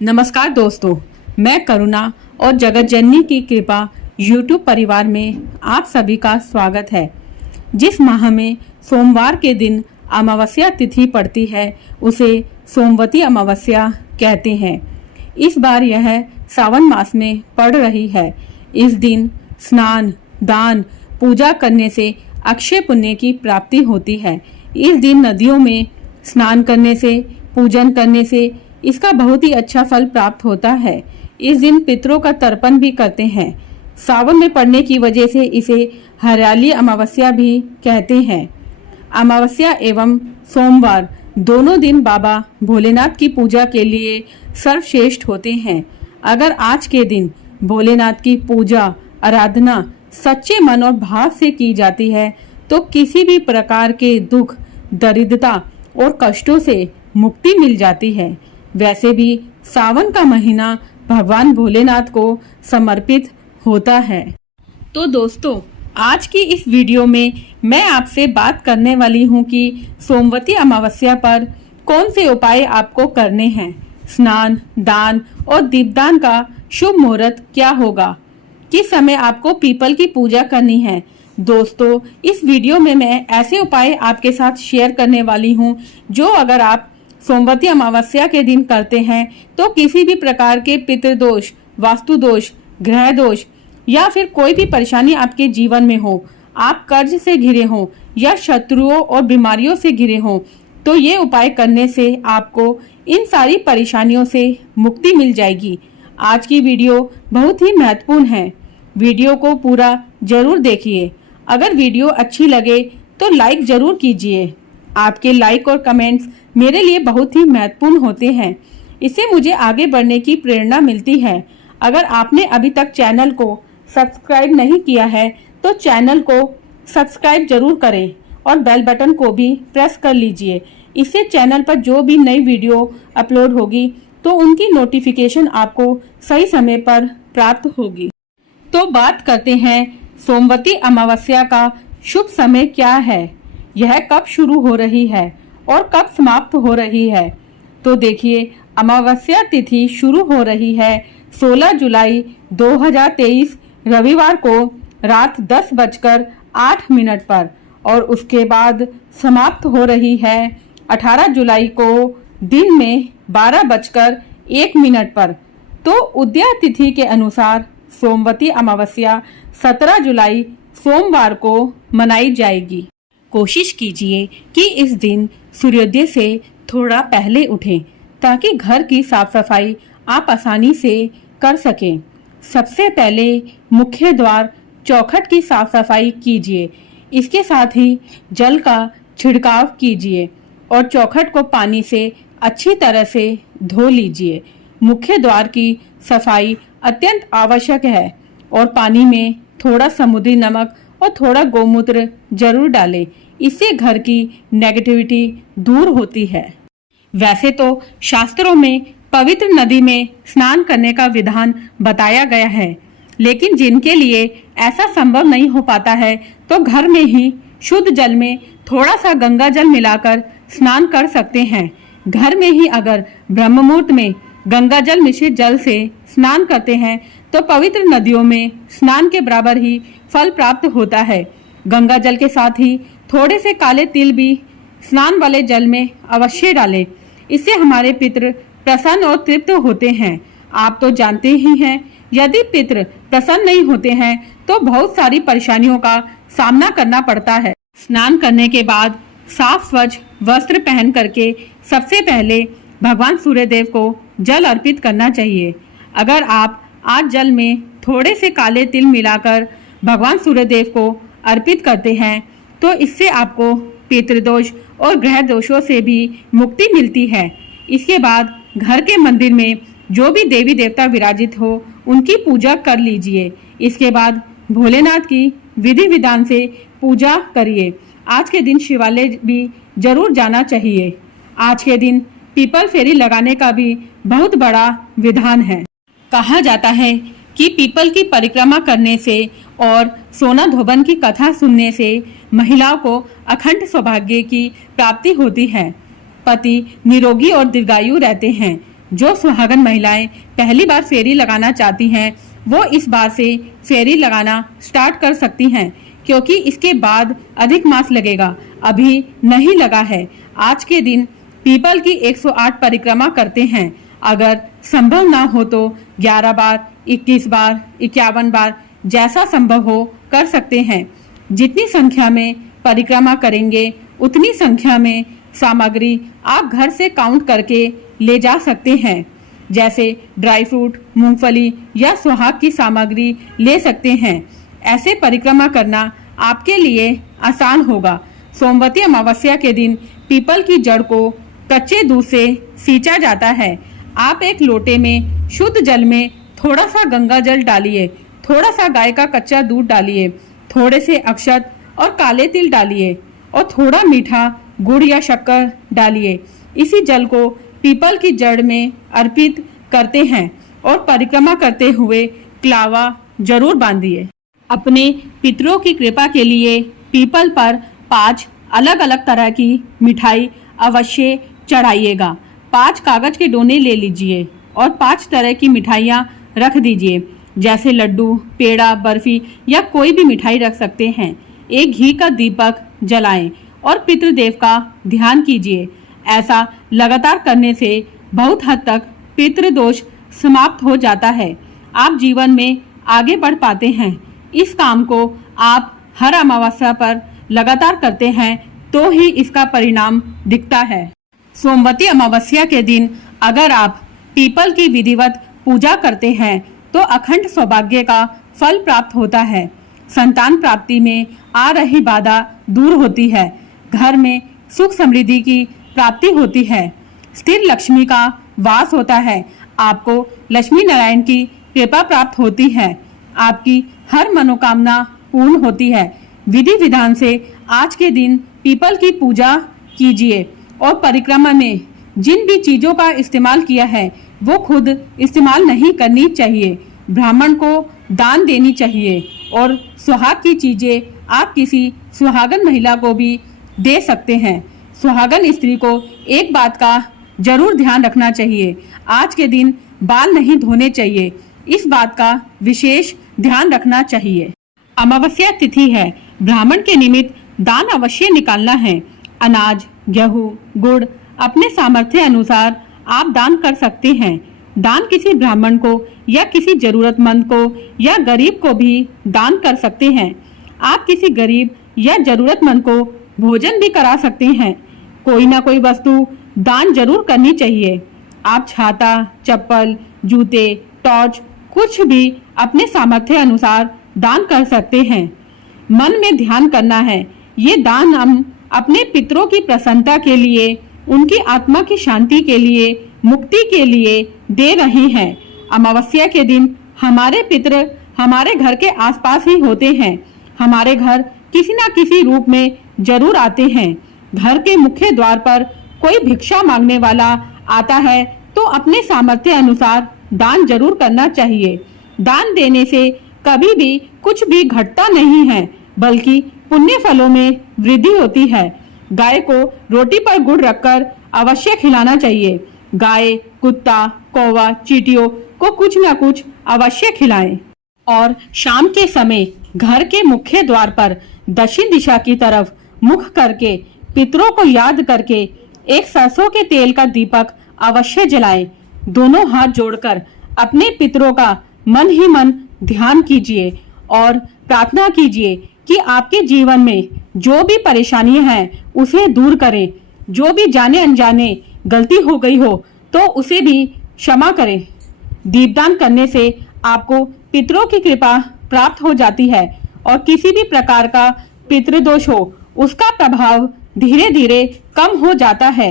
नमस्कार दोस्तों, मैं करुणा और जगत जननी की कृपा YouTube परिवार में आप सभी का स्वागत है। जिस माह में सोमवार के दिन अमावस्या तिथि पड़ती है उसे सोमवती अमावस्या कहते हैं। इस बार यह सावन मास में पड़ रही है। इस दिन स्नान, दान, पूजा करने से अक्षय पुण्य की प्राप्ति होती है। इस दिन नदियों में स्नान करने से, पूजन करने से इसका बहुत ही अच्छा फल प्राप्त होता है। इस दिन पितरों का तर्पण भी करते हैं। सावन में पड़ने की वजह से इसे हरियाली अमावस्या भी कहते हैं। अमावस्या एवं सोमवार दोनों दिन बाबा भोलेनाथ की पूजा के लिए सर्वश्रेष्ठ होते हैं। अगर आज के दिन भोलेनाथ की पूजा आराधना सच्चे मन और भाव से की जाती है तो किसी भी प्रकार के दुख, दरिद्रता और कष्टों से मुक्ति मिल जाती है। वैसे भी सावन का महीना भगवान भोलेनाथ को समर्पित होता है। तो दोस्तों, आज की इस वीडियो में मैं आपसे बात करने वाली हूँ कि सोमवती अमावस्या पर कौन से उपाय आपको करने हैं। स्नान, दान और दीपदान का शुभ मुहूर्त क्या होगा, किस समय आपको पीपल की पूजा करनी है। दोस्तों, इस वीडियो में मैं ऐसे उपाय आपके साथ शेयर करने वाली हूँ जो अगर आप सोमवती अमावस्या के दिन करते हैं तो किसी भी प्रकार के पितृदोष, वास्तु दोष, ग्रह दोष या फिर कोई भी परेशानी आपके जीवन में हो, आप कर्ज से घिरे हो या शत्रुओं और बीमारियों से घिरे हो, तो ये उपाय करने से आपको इन सारी परेशानियों से मुक्ति मिल जाएगी। आज की वीडियो बहुत ही महत्वपूर्ण है। वीडियो को पूरा जरूर देखिए। अगर वीडियो अच्छी लगे तो लाइक जरूर कीजिए। आपके लाइक और कमेंट्स मेरे लिए बहुत ही महत्वपूर्ण होते हैं। इससे मुझे आगे बढ़ने की प्रेरणा मिलती है। अगर आपने अभी तक चैनल को सब्सक्राइब नहीं किया है तो चैनल को सब्सक्राइब जरूर करें और बेल बटन को भी प्रेस कर लीजिए। इससे चैनल पर जो भी नई वीडियो अपलोड होगी तो उनकी नोटिफिकेशन आपको सही समय पर प्राप्त होगी। तो बात करते हैं सोमवती अमावस्या का शुभ समय क्या है, यह कब शुरू हो रही है और कब समाप्त हो रही है। तो देखिए, अमावस्या तिथि शुरू हो रही है 16 जुलाई 2023 रविवार को रात 10:08 पर और उसके बाद समाप्त हो रही है 18 जुलाई को दिन में 12:01 पर। तो उदया तिथि के अनुसार सोमवती अमावस्या 17 जुलाई सोमवार को मनाई जाएगी। कोशिश कीजिए कि इस दिन सूर्योदय से थोड़ा पहले उठें ताकि घर की साफ सफाई आप आसानी से कर सकें। सबसे पहले मुख्य द्वार, चौखट की साफ सफाई कीजिए। इसके साथ ही जल का छिड़काव कीजिए और चौखट को पानी से अच्छी तरह से धो लीजिए। मुख्य द्वार की सफाई अत्यंत आवश्यक है और पानी में थोड़ा समुद्री नमक और थोड़ा गोमूत्र जरूर डालें। इससे घर की नेगेटिविटी दूर होती है। वैसे तो शास्त्रों में पवित्र नदी में स्नान करने का विधान बताया गया है, लेकिन जिनके लिए ऐसा संभव नहीं हो पाता है तो घर में ही शुद्ध जल में थोड़ा सा गंगा जल मिलाकर स्नान कर सकते हैं। घर में ही अगर ब्रह्म मुहूर्त में गंगा जल मिश्रित जल से स्नान करते हैं तो पवित्र नदियों में स्नान के बराबर ही फल प्राप्त होता है। गंगा जल के साथ ही थोड़े से काले तिल भी स्नान वाले जल में अवश्य डालें। इससे हमारे पितृ प्रसन्न और तृप्त होते हैं। आप तो जानते ही हैं, यदि पितृ प्रसन्न नहीं होते हैं तो बहुत सारी परेशानियों का सामना करना पड़ता है। स्नान करने के बाद साफ स्वच्छ वस्त्र पहन करके सबसे पहले भगवान सूर्यदेव को जल अर्पित करना चाहिए। अगर आप आज जल में थोड़े से काले तिल मिलाकर भगवान सूर्यदेव को अर्पित करते हैं तो इससे आपको पितृदोष और ग्रह दोषों से भी मुक्ति मिलती है। इसके बाद घर के मंदिर में जो भी देवी देवता विराजित हो उनकी पूजा कर लीजिए। इसके बाद भोलेनाथ की विधि विधान से पूजा करिए। आज के दिन शिवालय भी जरूर जाना चाहिए। आज के दिन पीपल फेरी लगाने का भी बहुत बड़ा विधान है। कहा जाता है कि पीपल की परिक्रमा करने से और सोना धोबन की कथा सुनने से महिलाओं को अखंड सौभाग्य की प्राप्ति होती है। पति निरोगी और दीर्घायु रहते हैं। जो सुहागन महिलाएं पहली बार फेरी लगाना चाहती हैं वो इस बार से फेरी लगाना स्टार्ट कर सकती हैं, क्योंकि इसके बाद अधिक मास लगेगा, अभी नहीं लगा है। आज के दिन पीपल की 108 परिक्रमा करते हैं। अगर संभव ना हो तो 11 बार, 21 बार, 51 बार जैसा संभव हो कर सकते हैं। जितनी संख्या में परिक्रमा करेंगे उतनी संख्या में सामग्री आप घर से काउंट करके ले जा सकते हैं। जैसे ड्राई फ्रूट, मूंगफली या सुहाग की सामग्री ले सकते हैं। ऐसे परिक्रमा करना आपके लिए आसान होगा। सोमवती अमावस्या के दिन पीपल की जड़ को कच्चे दूध से सींचा जाता है। आप एक लोटे में शुद्ध जल में थोड़ा सा गंगा जल डालिए, थोड़ा सा गाय का कच्चा दूध डालिए, थोड़े से अक्षत और काले तिल डालिए और थोड़ा मीठा गुड़ या शक्कर डालिए। इसी जल को पीपल की जड़ में अर्पित करते हैं और परिक्रमा करते हुए क्लावा जरूर बांधिए। अपने पितरों की कृपा के लिए पीपल पर 5 अलग अलग तरह की मिठाई अवश्य चढ़ाइएगा। 5 कागज के डोने ले लीजिए और 5 तरह की मिठाइयाँ रख दीजिए, जैसे लड्डू, पेड़ा, बर्फी या कोई भी मिठाई रख सकते हैं। एक घी का दीपक जलाएं और पितृदेव का ध्यान कीजिए। ऐसा लगातार करने से बहुत हद तक पितृदोष समाप्त हो जाता है। आप जीवन में आगे बढ़ पाते हैं। इस काम को आप हर अमावस्या पर लगातार करते हैं तो ही इसका परिणाम दिखता है। सोमवती अमावस्या के दिन अगर आप पीपल की विधिवत पूजा करते हैं तो अखंड सौभाग्य का फल प्राप्त होता है। संतान प्राप्ति में आ रही बाधा दूर होती है। घर में सुख समृद्धि की प्राप्ति होती है। स्थिर लक्ष्मी का वास होता है। आपको लक्ष्मी नारायण की कृपा प्राप्त होती है। आपकी हर मनोकामना पूर्ण होती है। विधि विधान से आज के दिन पीपल की पूजा कीजिए और परिक्रमा में जिन भी चीजों का इस्तेमाल किया है वो खुद इस्तेमाल नहीं करनी चाहिए। ब्राह्मण को दान देनी चाहिए और सुहाग की चीजें आप किसी सुहागन महिला को भी दे सकते हैं। सुहागन स्त्री को एक बात का जरूर ध्यान रखना चाहिए, आज के दिन बाल नहीं धोने चाहिए। इस बात का विशेष ध्यान रखना चाहिए। अमावस्या तिथि है, ब्राह्मण के निमित्त दान अवश्य निकालना है। अनाज, गेहूं, गुड़ अपने सामर्थ्य अनुसार आप दान कर सकते हैं। दान किसी ब्राह्मण को या किसी जरूरतमंद को या गरीब को भी दान कर सकते हैं। आप किसी गरीब या जरूरतमंद को भोजन भी करा सकते हैं। कोई ना कोई वस्तु दान जरूर करनी चाहिए। आप छाता, चप्पल, जूते, टॉर्च कुछ भी अपने सामर्थ्य अनुसार दान कर सकते हैं। मन में ध्यान करना है, ये दान हम अपने पितरों की प्रसन्नता के लिए, उनकी आत्मा की शांति के लिए, मुक्ति के लिए दे रहे हैं। अमावस्या के दिन हमारे पितर हमारे घर के आसपास ही होते हैं। हमारे घर किसी न किसी रूप में जरूर आते हैं। घर के मुख्य द्वार पर कोई भिक्षा मांगने वाला आता है तो अपने सामर्थ्य अनुसार दान जरूर करना चाहिए। दान देने से कभी भी कुछ भी घटता नहीं है, बल्कि पुण्य फलों में वृद्धि होती है। गाय को रोटी पर गुड़ रखकर अवश्य खिलाना चाहिए। गाय, कुत्ता, कौवा, चींटियों को कुछ न कुछ अवश्य खिलाएं। और शाम के समय घर के मुख्य द्वार पर दक्षिण दिशा की तरफ मुख करके पितरों को याद करके एक सरसों के तेल का दीपक अवश्य जलाएं। दोनों हाथ जोड़कर अपने पितरों का मन ही मन ध्यान कीजिए और प्रार्थना कीजिए कि आपके जीवन में जो भी परेशानियां हैं उसे दूर करें। जो भी जाने अनजाने गलती हो गई हो तो उसे भी क्षमा करें। दीपदान करने से आपको पितरों की कृपा प्राप्त हो जाती है और किसी भी प्रकार का पितृदोष हो उसका प्रभाव धीरे धीरे कम हो जाता है।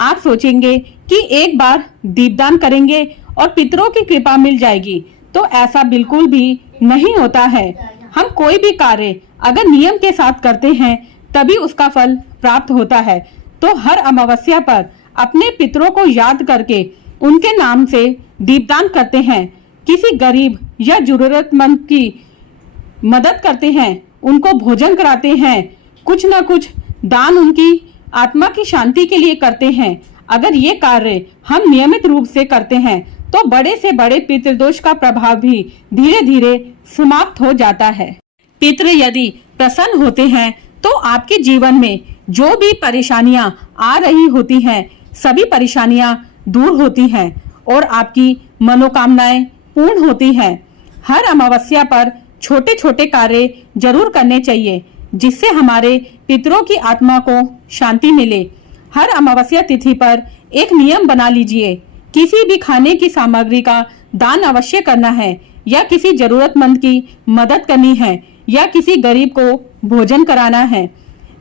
आप सोचेंगे कि एक बार दीपदान करेंगे और पितरों की कृपा मिल जाएगी, तो ऐसा बिल्कुल भी नहीं होता है। हम कोई भी कार्य अगर नियम के साथ करते हैं तभी उसका फल प्राप्त होता है। तो हर अमावस्या पर अपने पितरों को याद करके उनके नाम से दीपदान करते हैं। किसी गरीब या जरूरतमंद की मदद करते हैं, उनको भोजन कराते हैं, कुछ ना कुछ दान उनकी आत्मा की शांति के लिए करते हैं। अगर ये कार्य हम नियमित रूप से करते हैं तो बड़े से बड़े पितृदोष का प्रभाव भी धीरे धीरे समाप्त हो जाता है। पितृ यदि प्रसन्न होते हैं तो आपके जीवन में जो भी परेशानियां आ रही होती हैं, सभी परेशानियां दूर होती हैं और आपकी मनोकामनाएं पूर्ण होती हैं। हर अमावस्या पर छोटे छोटे कार्य जरूर करने चाहिए जिससे हमारे पितरों की आत्मा को शांति मिले। हर अमावस्या तिथि पर एक नियम बना लीजिए, किसी भी खाने की सामग्री का दान अवश्य करना है या किसी जरूरतमंद की मदद करनी है या किसी गरीब को भोजन कराना है।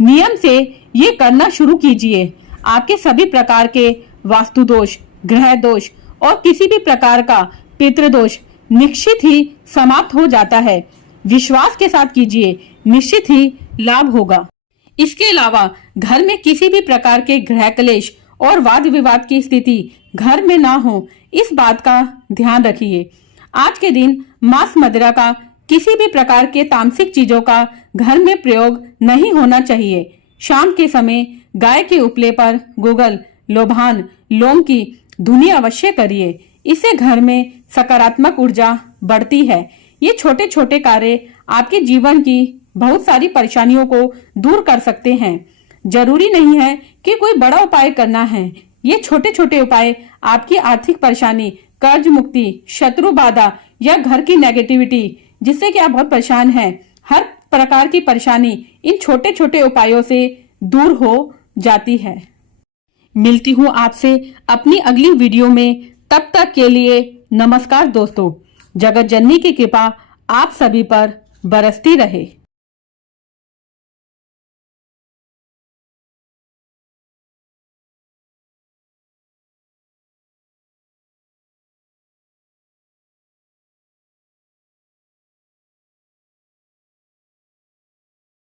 नियम से ये करना शुरू कीजिए। आपके सभी प्रकार के वास्तु दोष, ग्रह दोष और किसी भी प्रकार का पितृदोष निश्चित ही समाप्त हो जाता है। विश्वास के साथ कीजिए, निश्चित ही लाभ होगा। इसके अलावा घर में किसी भी प्रकार के गृह क्लेश और वाद विवाद की स्थिति घर में ना हो, इस बात का ध्यान रखिए। आज के दिन मांस मदिरा का किसी भी प्रकार के तामसिक चीजों का घर में प्रयोग नहीं होना चाहिए। शाम के समय गाय के उपले पर गुगल, लोभान, लौंग की धुनी अवश्य करिए। इससे घर में सकारात्मक ऊर्जा बढ़ती है। ये छोटे छोटे कार्य आपके जीवन की बहुत सारी परेशानियों को दूर कर सकते हैं। जरूरी नहीं है कि कोई बड़ा उपाय करना है। ये छोटे छोटे उपाय आपकी आर्थिक परेशानी, कर्ज मुक्ति, शत्रु बाधा या घर की नेगेटिविटी जिससे कि आप बहुत परेशान हैं, हर प्रकार की परेशानी इन छोटे छोटे उपायों से दूर हो जाती है। मिलती हूँ आपसे अपनी अगली वीडियो में, तब तक के लिए नमस्कार दोस्तों। जगत जननी की कृपा आप सभी पर बरसती रहे।